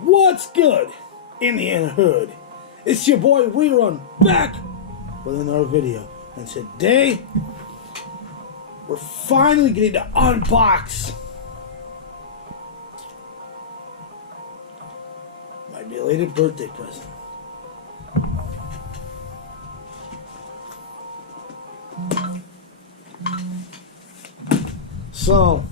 What's good, Indian Hood? It's your boy Rerun back with another video. And today, we're finally getting to unbox my belated birthday present. So,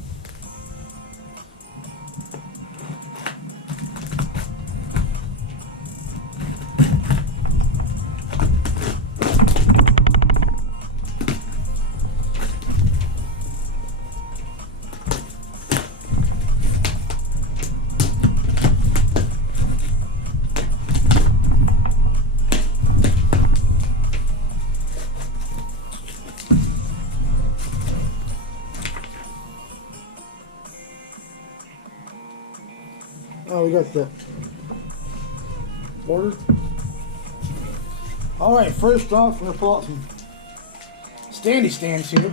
oh, we got the order. Alright, first off, we're going to pull out some standy stands here.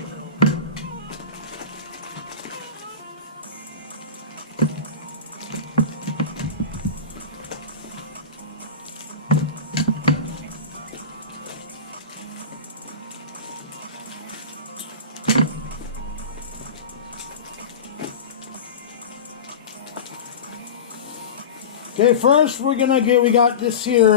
Okay, first we got this here,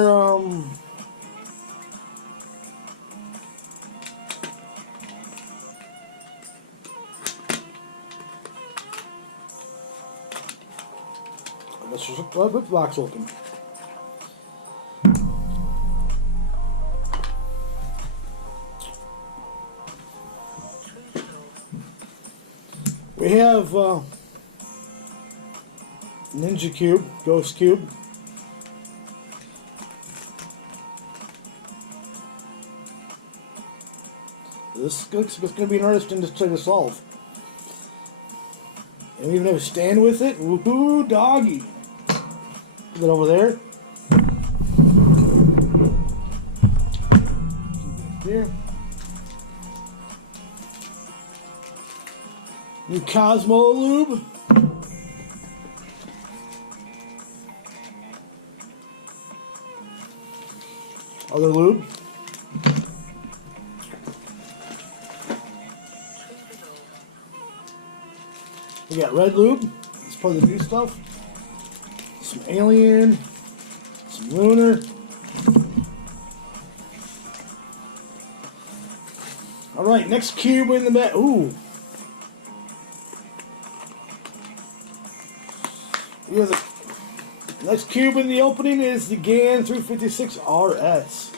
let's just rip the box open. We have, Ninja Cube, Ghost Cube. This looks it's going to be interesting to try to solve. And we even have a stand with it. Woohoo, doggy! Put it over there. There. New Cosmo lube. Other lube. We got red lube. It's part of the new stuff. Some alien. Some lunar. Alright, next cube in the back. Ooh. We have the next cube in the opening is the GAN 356 RS.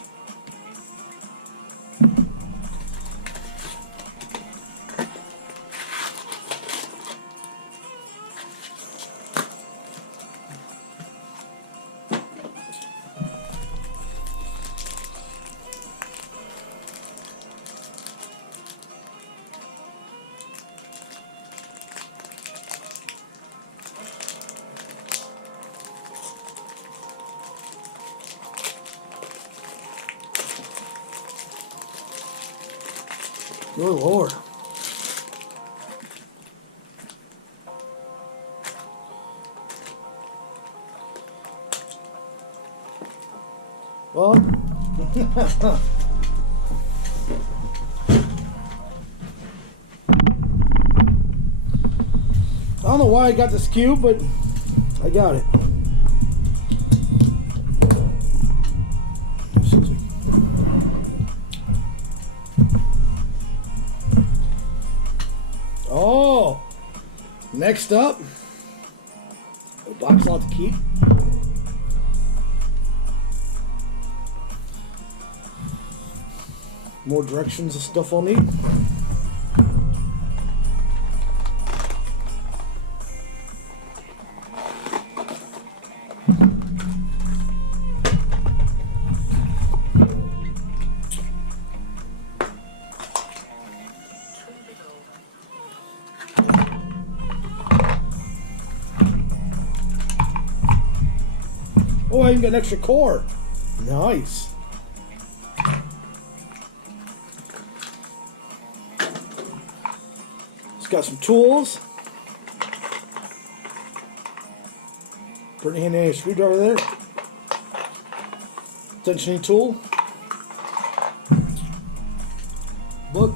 Good Lord. Well, I don't know why I got this cube, but I got it. Excuse me. Oh, next up, a box lot to keep. More directions of stuff I'll need. Oh, I even got an extra core. Nice. It's got some tools. Pretty handy screwdriver there. Tensioning tool. Book.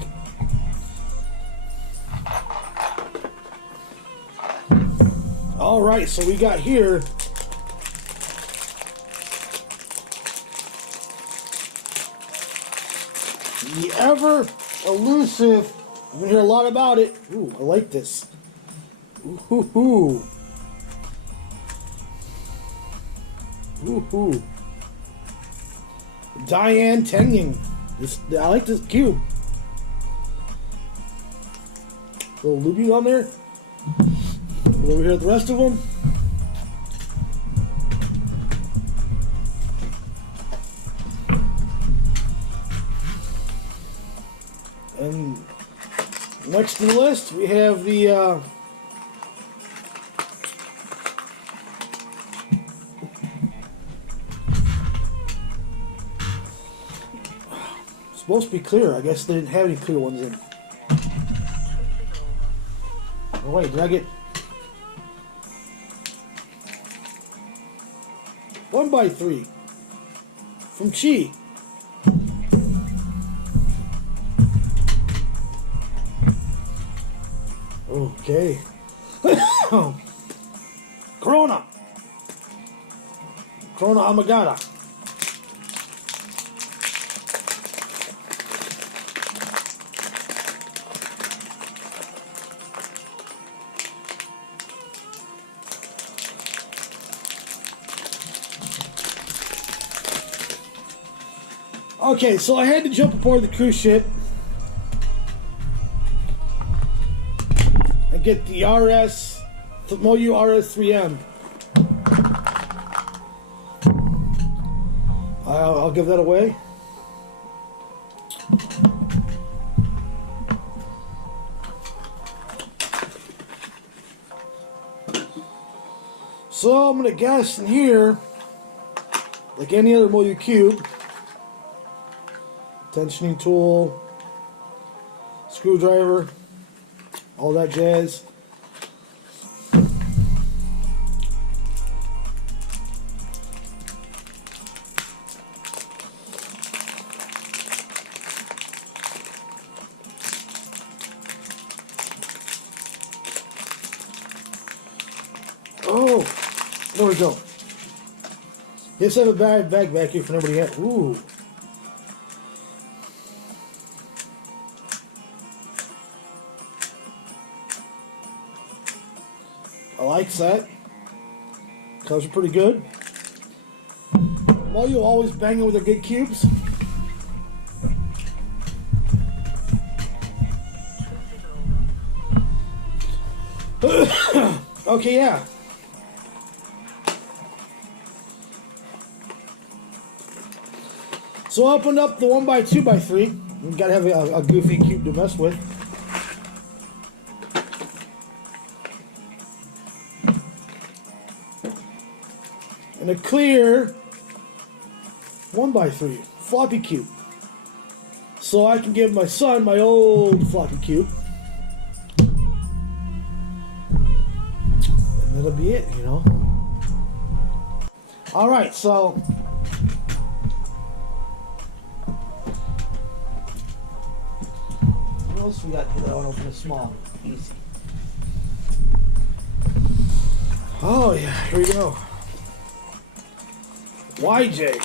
Alright, so we got here the ever elusive. You're gonna hear a lot about it. Ooh, I like this. Ooh. Ooh. Diane Tengying. I like this cube. Little loogie on there. Over here, the rest of them. And next in the list, we have the supposed to be clear. I guess they didn't have any clear ones in. Oh wait, did I get 1x3 from Chi? Okay. Corona Amagata. Okay, so I had to jump aboard the cruise ship and get the Moyu RS3M. I'll give that away. So I'm gonna guess in here, like any other Moyu cube, tensioning tool, screwdriver, all that jazz. Oh, there we go. Yes, I have a bag back here for nobody else. Ooh. I like that. Colors are pretty good. Moyu always banging with their good cubes. Okay, yeah. So I opened up the 1x2x3. You gotta have a goofy cube to mess with. And a clear 1x3 floppy cube. So I can give my son my old floppy cube. And that'll be it, you know. Alright, so what else we got here that I want to open a small? Easy. Oh yeah, here we go. YJ.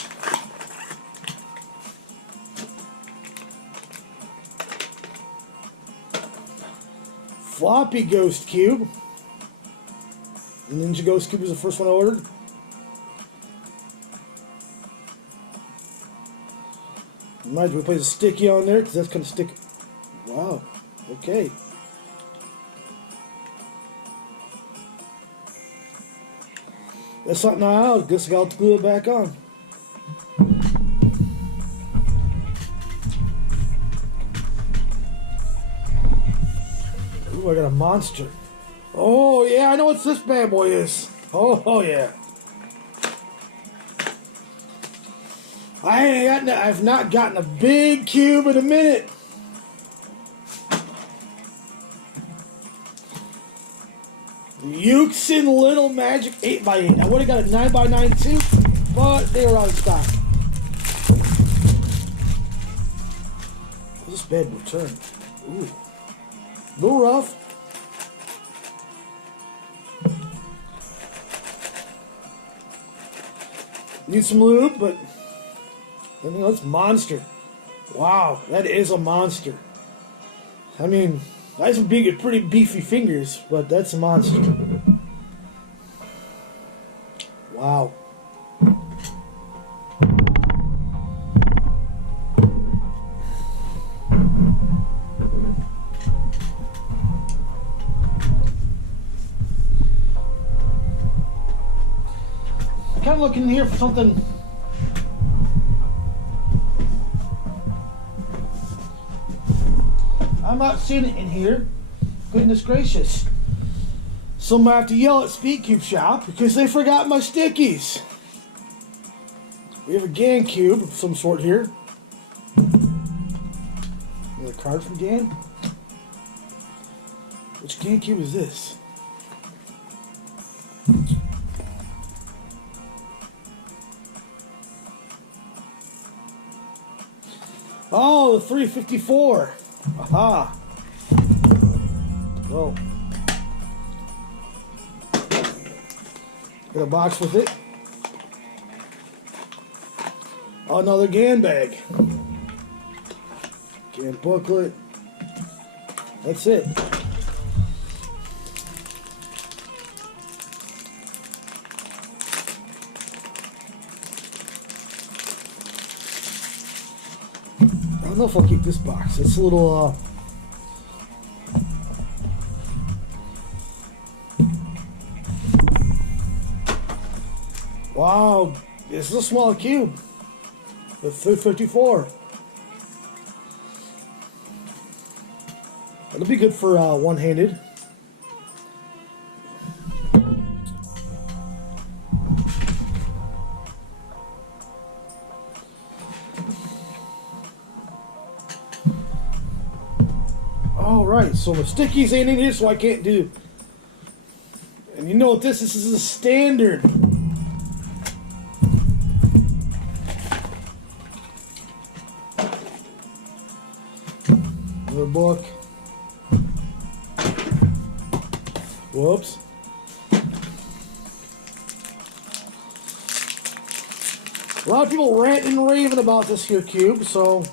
Floppy Ghost Cube. The Ninja Ghost Cube was the first one I ordered. Might as well place a sticky on there because that's kind of sticky. Wow. Okay. That's something I guess I got to glue it back on. Ooh, I got a monster. Oh yeah, I know what this bad boy is. Oh yeah. I've not gotten a big cube in a minute. Yuxin Little Magic 8x8. I would have got a 9x9 too, but they were out of stock. This bed return. Ooh. A little rough. Need some lube, but you know, it's monster. Wow, that is a monster. I mean, I have some big, pretty beefy fingers, but that's a monster. Wow. I'm kind of looking here for something. I'm not seeing it in here. Goodness gracious. So I'm going to have to yell at Speedcube Shop because they forgot my stickies. We have a GAN cube of some sort here. Another card from GAN. Which GAN cube is this? Oh, the 354. Aha. Whoa. Got a box with it. Oh, another GAN bag. GAN booklet. That's it. I don't know if I'll keep this box. It's a little, wow, this is a small cube. The 354. It'll be good for one-handed. Alright, so the stickies ain't in here, so I can't do. And you know what this is a standard. Another book. Whoops. A lot of people ranting and raving about this here cube, so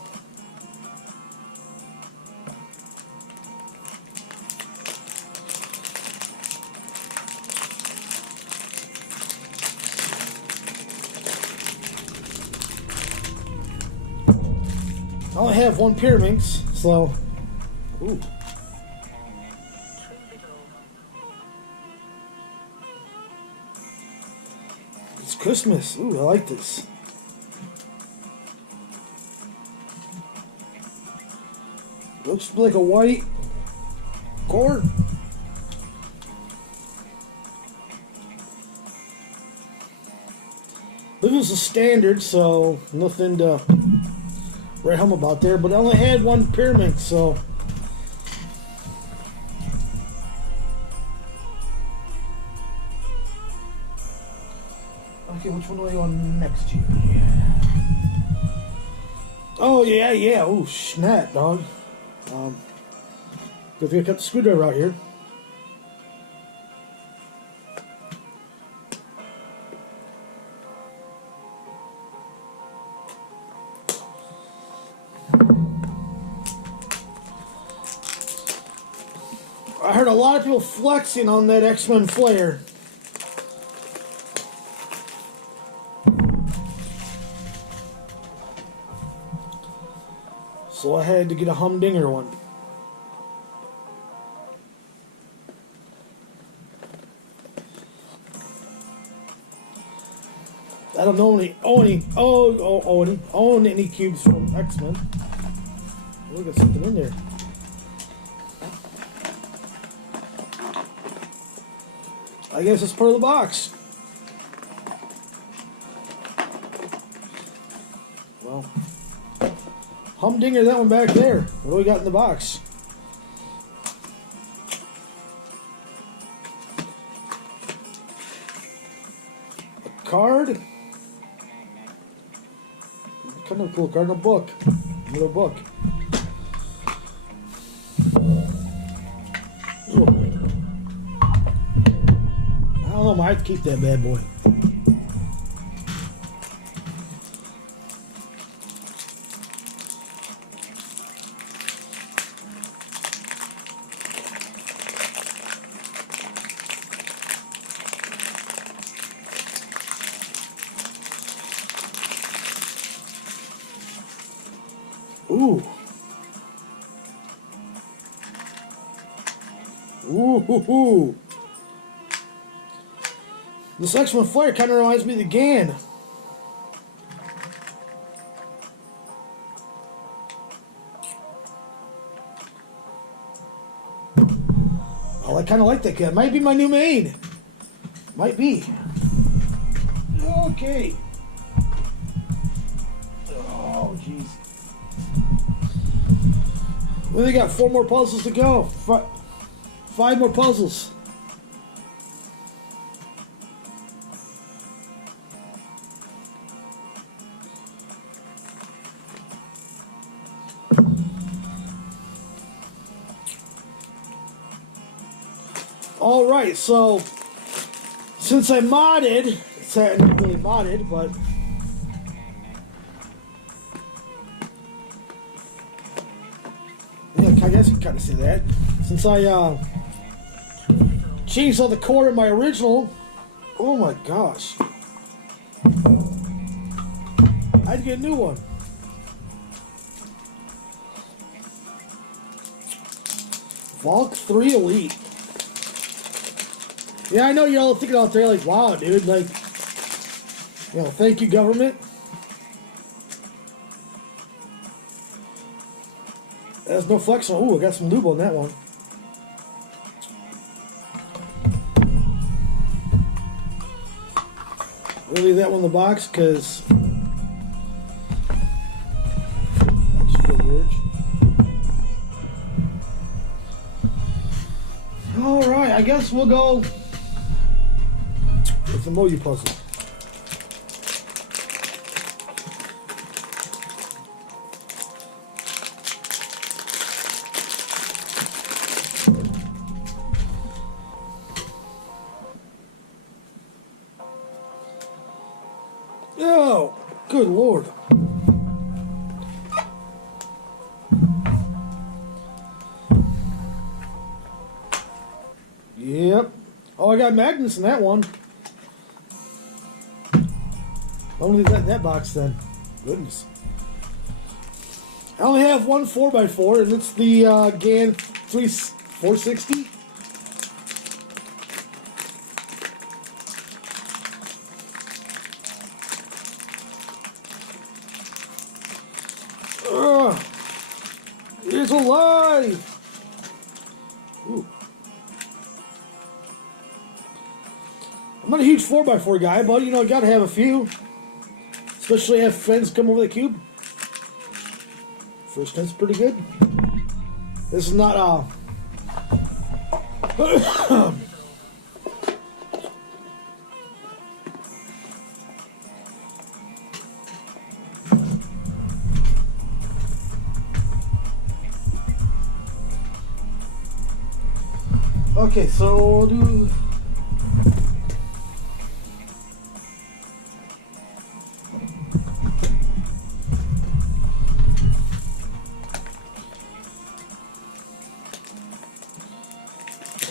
I only have one Pyraminx, so ooh. It's Christmas. Ooh, I like this. Looks like a white cord. This was a standard, so nothing to write home about there, but I only had one Pyraminx, so okay, which one do I go on next year? Oh yeah. Oh snap, dog. Good thing I cut the screwdriver out here. I heard a lot of people flexing on that X-Men flare. So I had to get a humdinger one. I don't own any cubes from X-Men. Look at something in there. I guess it's part of the box. Well, humdinger that one back there. What do we got in the box? card. Kind of a cool card in a book. Little book. Ooh. I don't know, I might have to keep that bad boy. Ooh. Ooh. This X-Men Flare kind of reminds me of the GAN. Oh, I kind of like that guy. Might be my new main. Might be. Okay. Oh, jeez. We only got 4 more puzzles to go. 5 more puzzles. Alright, so since I modded, it's not really modded, but yeah, I guess you can kind of say that. Since I changed all the core in my original, oh my gosh, I had to get a new one. Valk 3 Elite. Yeah, I know you're all thinking out there like, wow, dude, like, you know, thank you, government. There's no flex on. Ooh, I got some lube on that one. We'll leave that one in the box because I just feel the urge. Alright, I guess we'll go with the Moyu puzzle. Oh, good Lord. Yep. Oh, I got magnets in that one. I'll leave that in that box then. Goodness. I only have one 4x4, and it's the GAN 460. It's alive! Ooh. I'm not a huge 4x4 guy, but you know, I gotta have a few. Especially have friends come over the cube. First tent's pretty good. This is not okay, so we'll do.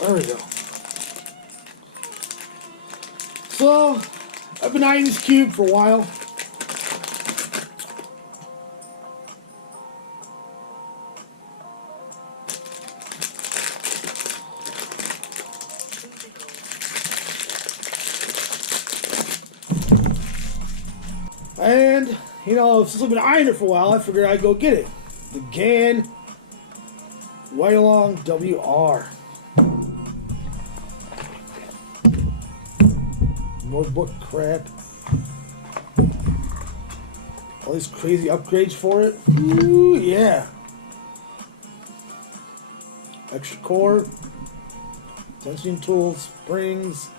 There we go. So, I've been eyeing this cube for a while. And, you know, since I've been eyeing it for a while, I figured I'd go get it. The GAN White-Along WR. More book crap. All these crazy upgrades for it. Ooh, yeah. Extra core. Tensioning tools. Springs.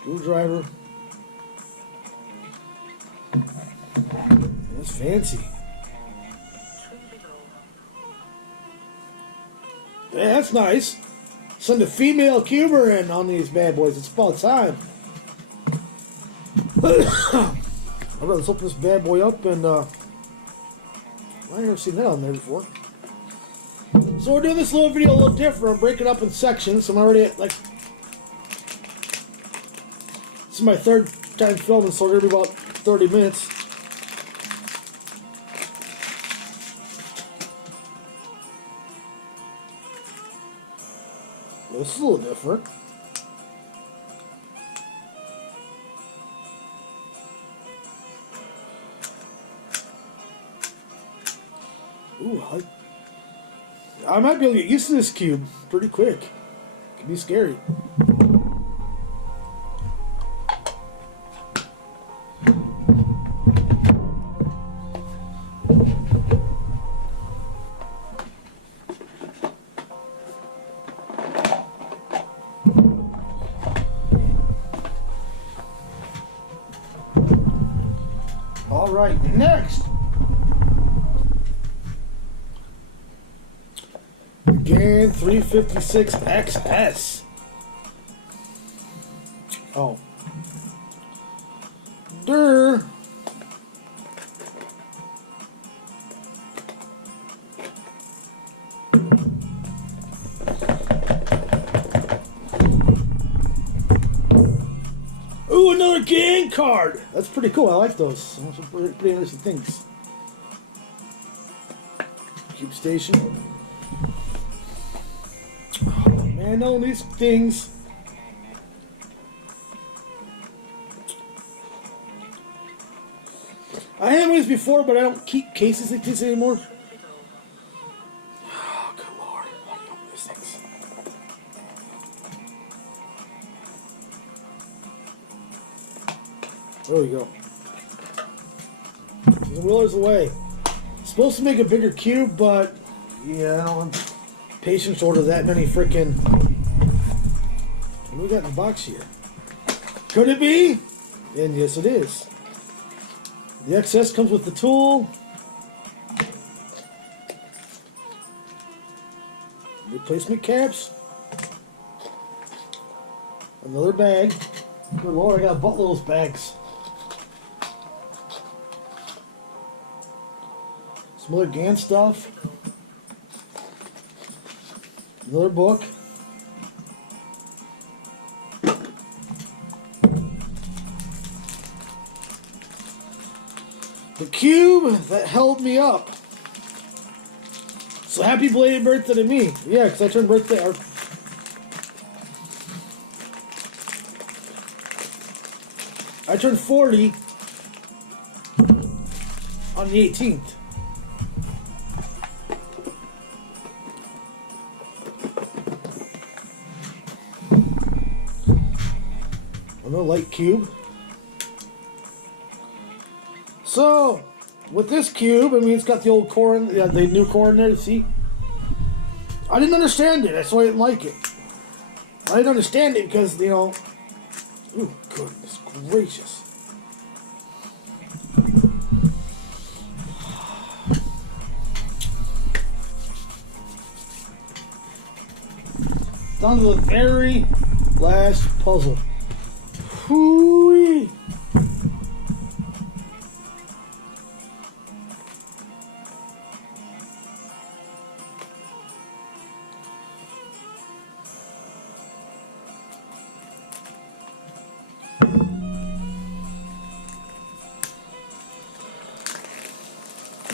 Screwdriver. That's fancy. Yeah, that's nice. Send a female cuber in on these bad boys. It's about time. Alright, let's open this bad boy up and I've never seen that on there before. So we're doing this little video a little different. I'm breaking it up in sections. I'm already at like, this is my third time filming, so we're gonna be about 30 minutes. This is a little different. Ooh, I might be able to get used to this cube pretty quick. It can be scary. All right, next. GAN 356XS. Oh. Durr. Ooh, another GAN card. That's pretty cool. I like those. Those are pretty interesting things. Cube Station. Oh, man, all these things. I had these before, but I don't keep cases like this anymore. Oh, good lord. How do you open these things? There we go. The Willer's away. Supposed to make a bigger cube, but yeah, I don't have patience to order that many freaking. What do we got in the box here? Could it be? And yes, it is. The XS comes with the tool. Replacement caps. Another bag. Good lord, I got a buttload of those bags. Some other GAN stuff. Another book. The cube that held me up. So happy belated birthday to me. Yeah, because I turned birthday. I turned 40 on the 18th. Another light cube. So, with this cube, I mean, it's got the old core, in, the new core in there, see? I didn't understand it, that's why I didn't like it. I didn't understand it because, you know, ooh, goodness gracious. Down to the very last puzzle. Hoo-wee.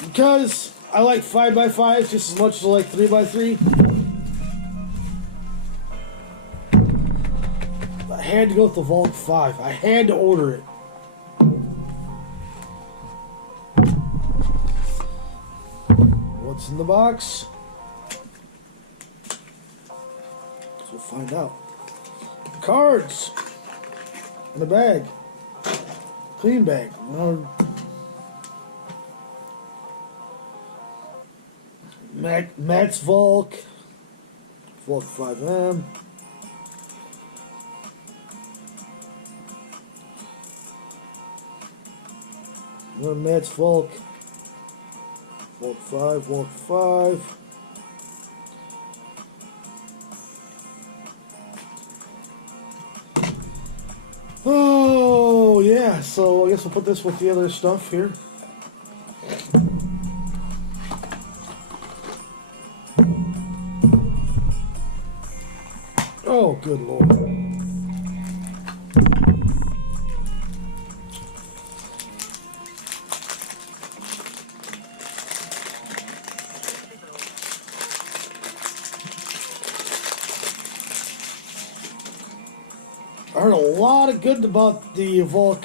Because I like 5x5s just as much as I like 3x3. I had to go with the Vault 5. I had to order it. What's in the box? So we'll find out. Cards in a bag. Clean bag. Matt's Volk 5M. We're Matt's Volk. Volk 5, Volk 5. Oh, yeah, so I guess we'll put this with the other stuff here. Oh, good Lord. I heard a lot of good about the Volk.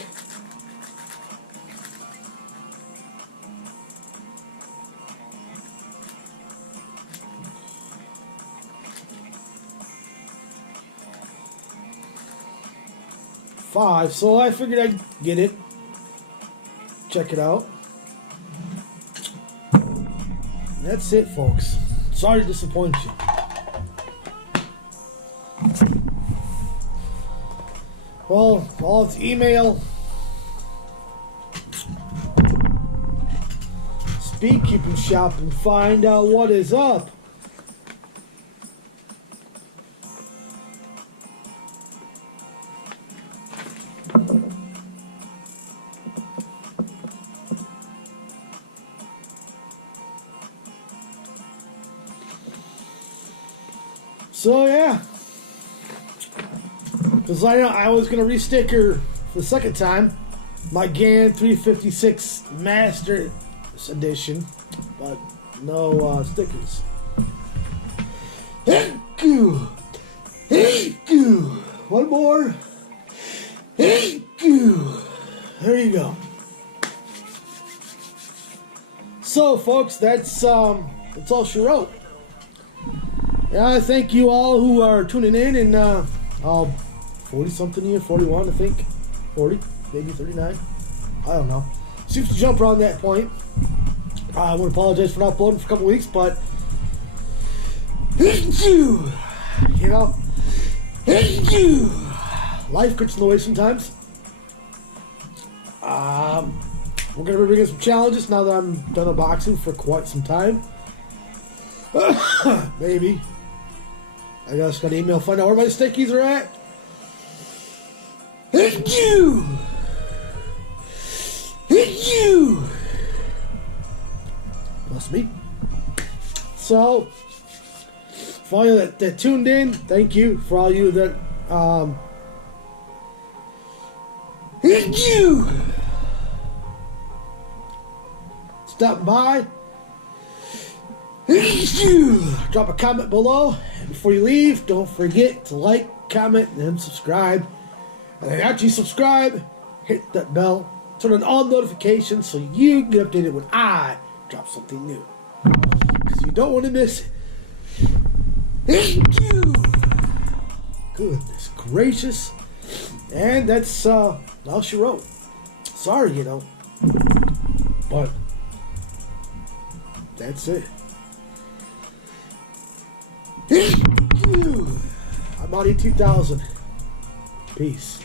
Five, so I figured I'd get it. Check it out. That's it, folks. Sorry to disappoint you. Well, all its email. Beekeeping shop and find out what is up. So yeah, because I was gonna resticker for the second time my GAN 356 Master Edition, but no stickers. Thank you. One more. Thank you. There you go. So, folks, that's all she wrote. Yeah, thank you all who are tuning in, and 40 something here, 41, I think, 40, maybe 39. I don't know. Seems to jump around that point. I want to apologize for not uploading for a couple weeks, but thank you. You know, thank you. Life gets in the way sometimes. We're gonna be bringing some challenges now that I'm done unboxing for quite some time. Maybe. I just got an email to find out where my stickies are at. Thank you. Thank you. Must be. So, for all you that tuned in, thank you. For all you that, thank you. Stop by. Thank you. Drop a comment below. And before you leave, don't forget to like, comment, and subscribe. And then after you subscribe, hit that bell. Turn on all notifications so you can get updated when I drop something new. Because you don't want to miss it. Thank you. Goodness gracious. And that's all she wrote. Sorry, you know. But that's it. Thank you. I'm Audi 2000. Peace.